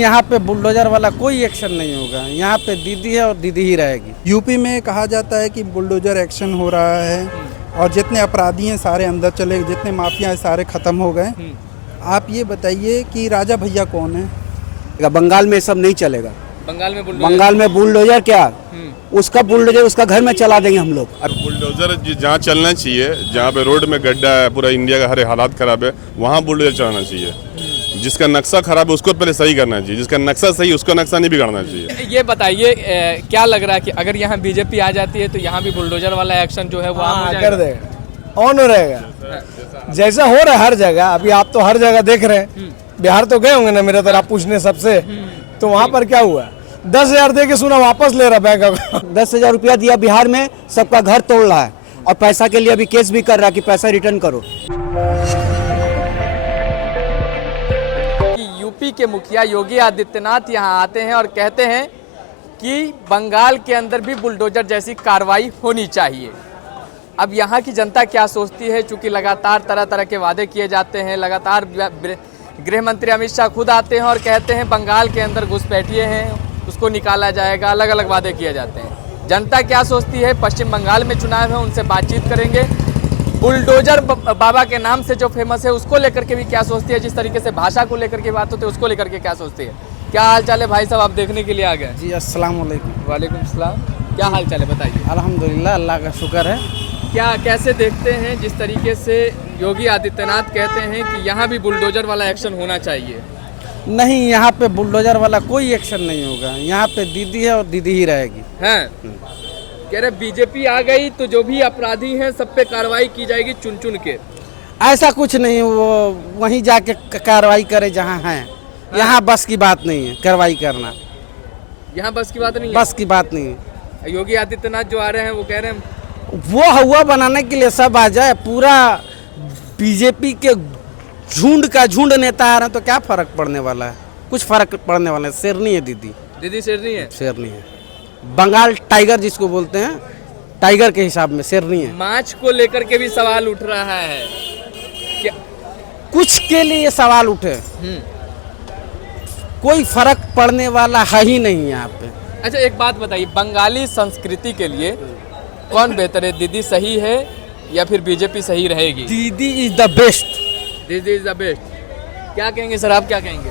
यहाँ पे बुलडोजर वाला कोई एक्शन नहीं होगा। यहाँ पे दीदी है और दीदी ही रहेगी। यूपी में कहा जाता है कि बुलडोजर एक्शन हो रहा है और जितने अपराधी हैं सारे अंदर चले गए, जितने माफिया हैं सारे खत्म हो गए। आप ये बताइए कि राजा भैया कौन है? बंगाल में सब नहीं चलेगा। बंगाल में बुलडोजर क्या, उसका बुलडोजर उसका घर में चला देंगे हम लोग। बुलडोजर जहाँ चलना चाहिए, जहाँ पे रोड में गड्ढा है, पूरा इंडिया का हर हालात खराब है, वहाँ बुलडोजर चलाना चाहिए। जिसका नक्शा खराब है उसको पहले सही करना चाहिए, जिसका नक्शा सही उसको नक्शा नहीं बिगाड़ना चाहिए। ये बताइए क्या लग रहा है कि अगर यहाँ बीजेपी आ जाती है तो यहाँ भी बुलडोजर वाला एक्शन जो है वो आम हो जाएगा? कर देगा, ऑन हो रहेगा जैसा हो रहा है हर जगह। अभी आप तो हर जगह देख रहे हैं, बिहार तो गए होंगे ना मेरे तरह पूछने सबसे, तो वहाँ पर क्या हुआ? 10,000 दे के सुना वापस ले रहा बैंक अकाउंट। 10,000 रुपया दिया बिहार में, सबका घर तोड़ रहा है और पैसा के लिए अभी केस भी कर रहा है कि पैसा रिटर्न करो। यूपी के मुखिया योगी आदित्यनाथ यहाँ आते हैं और कहते हैं कि बंगाल के अंदर भी बुलडोजर जैसी कार्रवाई होनी चाहिए। अब यहाँ की जनता क्या सोचती है, चूंकि लगातार तरह तरह के वादे किए जाते हैं, लगातार गृह मंत्री अमित शाह खुद आते हैं और कहते हैं बंगाल के अंदर घुसपैठिए हैं उसको निकाला जाएगा, अलग अलग वादे किए जाते हैं। जनता क्या सोचती है? पश्चिम बंगाल में चुनाव है, उनसे बातचीत करेंगे। बुलडोजर बाबा के नाम से जो फेमस है उसको लेकर के भी क्या सोचती है, जिस तरीके से भाषा को लेकर के बात होती है उसको लेकर के क्या सोचती है। क्या हाल चाल है भाई साहब, आप देखने के लिए आ गए? जी अस्सलाम वालेकुम। वालेकुम सलाम। क्या हाल चाल है बताइए? अल्हम्दुलिल्लाह, अल्लाह का शुक्र है। क्या कैसे देखते हैं जिस तरीके से योगी आदित्यनाथ कहते हैं कि यहाँ भी बुलडोजर वाला एक्शन होना चाहिए? नहीं, यहाँ पे बुलडोजर वाला कोई एक्शन नहीं होगा। यहाँ पे दीदी है और दीदी ही रहेगी। हैं कह रहे बीजेपी आ गई तो जो भी अपराधी हैं सब पे कार्रवाई की जाएगी चुन चुन के। ऐसा कुछ नहीं, वो वहीं जाके कार्रवाई करे जहाँ है। यहाँ बस की बात नहीं है कार्रवाई करना। यहाँ बस की बात नहीं है? बस की बात नहीं है। योगी आदित्यनाथ जो आ रहे हैं वो कह रहे हैं वो हवा बनाने के लिए सब आ जाए। पूरा बीजेपी के झुंड का झुंड नेता आ रहे हैं तो क्या फर्क पड़ने वाला है? कुछ फर्क पड़ने वाला है। शेरनी है दीदी। दीदी शेरनी है? शेरनी है। बंगाल टाइगर जिसको बोलते हैं, टाइगर के हिसाब में शेरनी है। मार्च को लेकर के भी सवाल उठ रहा है क्या? कुछ के लिए सवाल उठे, कोई फर्क पड़ने वाला है ही नहीं यहाँ पे। अच्छा एक बात बताइए, बंगाली संस्कृति के लिए कौन बेहतर है? दीदी सही है या फिर बीजेपी सही रहेगी? दीदी इज द बेस्ट। दीदी इज द बेस्ट। क्या कहेंगे सर, आप क्या कहेंगे?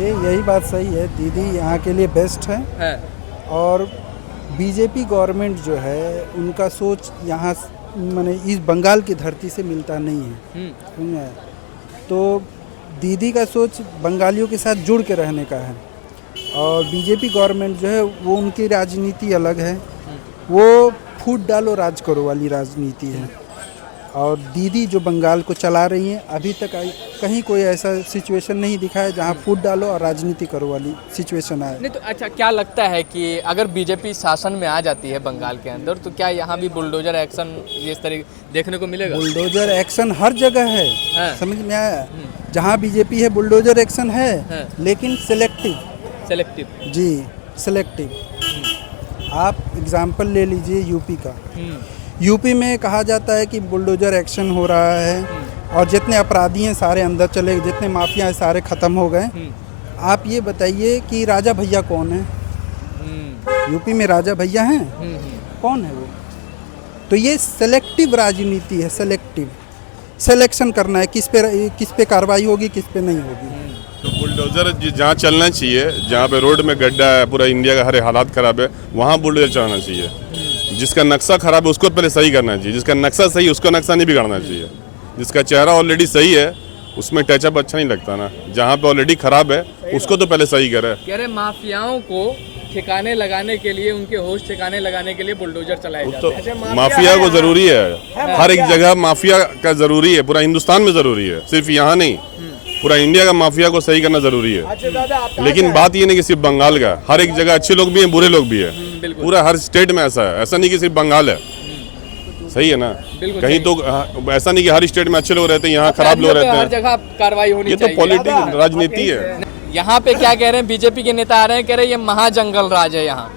यही बात सही है, दीदी यहाँ के लिए बेस्ट है। और बीजेपी गवर्नमेंट जो है उनका सोच यहाँ माने इस बंगाल की धरती से मिलता नहीं है। तो दीदी का सोच बंगालियों के साथ जुड़ के रहने का है और बीजेपी गवर्नमेंट जो है वो उनकी राजनीति अलग है, वो फूट डालो राज करो वाली राजनीति है। और दीदी जो बंगाल को चला रही हैं, अभी तक कहीं कोई ऐसा सिचुएशन नहीं दिखा है जहां फूट डालो और राजनीति करो वाली सिचुएशन आए। नहीं तो अच्छा क्या लगता है कि अगर बीजेपी शासन में आ जाती है बंगाल के अंदर तो क्या यहाँ भी बुलडोजर एक्शन इस तरह देखने को मिलेगा? बुलडोजर एक्शन हर जगह है। समझ में आया? जहाँ बीजेपी है बुलडोजर एक्शन है, लेकिन सिलेक्टिव। जी सिलेक्टिव। आप एग्जाम्पल ले लीजिए यूपी का। यूपी में कहा जाता है कि बुलडोजर एक्शन हो रहा है और जितने अपराधी हैं सारे अंदर चले गए, जितने माफिया हैं सारे खत्म हो गए। आप ये बताइए कि राजा भैया कौन है? यूपी में राजा भैया हैं? कौन है वो? तो ये सेलेक्टिव राजनीति है। सिलेक्शन करना है किस पे कार्रवाई होगी, किस पे नहीं होगी। तो बुलडोजर जहाँ चलना चाहिए, जहाँ पे रोड में गड्ढा है, पूरा इंडिया का हर हालात खराब है, वहाँ बुलडोजर चलाना चाहिए। जिसका नक्शा खराब है उसको पहले सही करना चाहिए, जिसका नक्शा सही उसको नक्शा नहीं बिगाड़ना चाहिए। जिसका चेहरा ऑलरेडी सही है उसमें टचअप अच्छा नहीं लगता ना। जहाँ पे ऑलरेडी खराब है उसको तो पहले सही करे। कह रहे माफियाओं को ठिकाने लगाने के लिए, उनके होश ठिकाने लगाने के लिए बुलडोजर चलाए जाते हैं। तो माफिया को जरूरी है, हर एक जगह माफिया का जरूरी है, पूरा हिंदुस्तान में जरूरी है, सिर्फ यहाँ नहीं, पूरा इंडिया का माफिया को सही करना जरूरी है। लेकिन बात ये नहीं कि सिर्फ बंगाल का, हर एक जगह अच्छे लोग भी हैं, बुरे लोग भी हैं। पूरा हर स्टेट में ऐसा है, ऐसा नहीं कि सिर्फ बंगाल है। सही है ना? कहीं तो ऐसा नहीं कि हर स्टेट में अच्छे लोग रहते हैं, यहाँ खराब लोग रहते हैं। हर जगह कार्रवाई होनी चाहिए। ये तो पॉलिटिक्स राजनीति है। यहाँ पे क्या कह रहे हैं बीजेपी के नेता आ रहे हैं, कह रहे हैं ये महाजंगल राज है यहाँ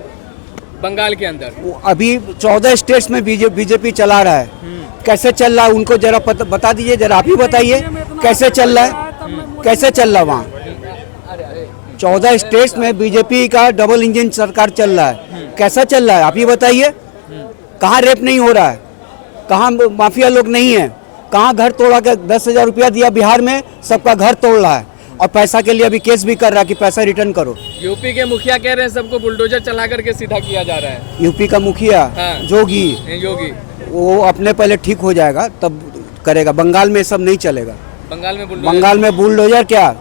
बंगाल के अंदर। अभी 14 स्टेट्स में बीजेपी चला रहा है। कैसे चल रहा है उनको जरा बता दीजिए, जरा आप ही बताइए कैसे चल रहा है, कैसे चल रहा है वहाँ। 14 स्टेट्स में बीजेपी का डबल इंजन सरकार चल रहा है। कैसा चल रहा है आप ये बताइए। कहाँ रेप नहीं हो रहा है, कहाँ माफिया लोग नहीं है, कहाँ घर तोड़ा के 10,000 रुपया दिया बिहार में, सबका घर तोड़ रहा है और पैसा के लिए अभी केस भी कर रहा है कि पैसा रिटर्न करो। यूपी के मुखिया कह रहे हैं सबको बुलडोजर चला करके सीधा किया जा रहा है। यूपी का मुखिया हाँ। योगी वो अपने पहले ठीक हो जाएगा तब करेगा। बंगाल में सब नहीं चलेगा। बंगाल में बुलडोजर क्या,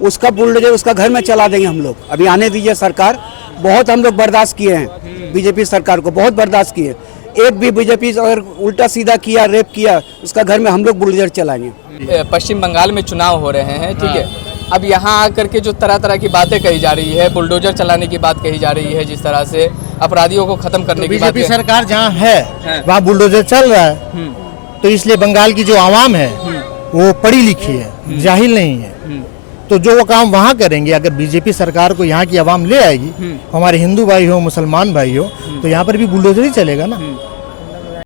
उसका बुलडोजर उसका घर में चला देंगे हम लोग। अभी आने दीजिए सरकार। बहुत हम लोग बर्दाश्त किए हैं बीजेपी सरकार को, बहुत बर्दाश्त किए। एक भी बीजेपी अगर उल्टा सीधा किया, रेप किया, उसका घर में हम लोग बुलडोजर चलाएंगे। पश्चिम बंगाल में चुनाव हो रहे हैं, ठीक है। अब यहाँ आकर के जो तरह तरह की बातें कही जा रही है, बुलडोजर चलाने की बात कही जा रही है, जिस तरह से अपराधियों को खत्म करने की बात। बीजेपी सरकार जहाँ है वहाँ बुलडोजर चल रहा है, तो इसलिए बंगाल की जो आवाम है वो पढ़ी लिखी है, जाहिल नहीं है। तो जो वो काम वहाँ करेंगे, अगर बीजेपी सरकार को यहाँ की आवाम ले आएगी, हमारे हिंदू भाई हो, मुसलमान भाई हो, तो यहाँ पर भी बुलडोजर ही चलेगा ना।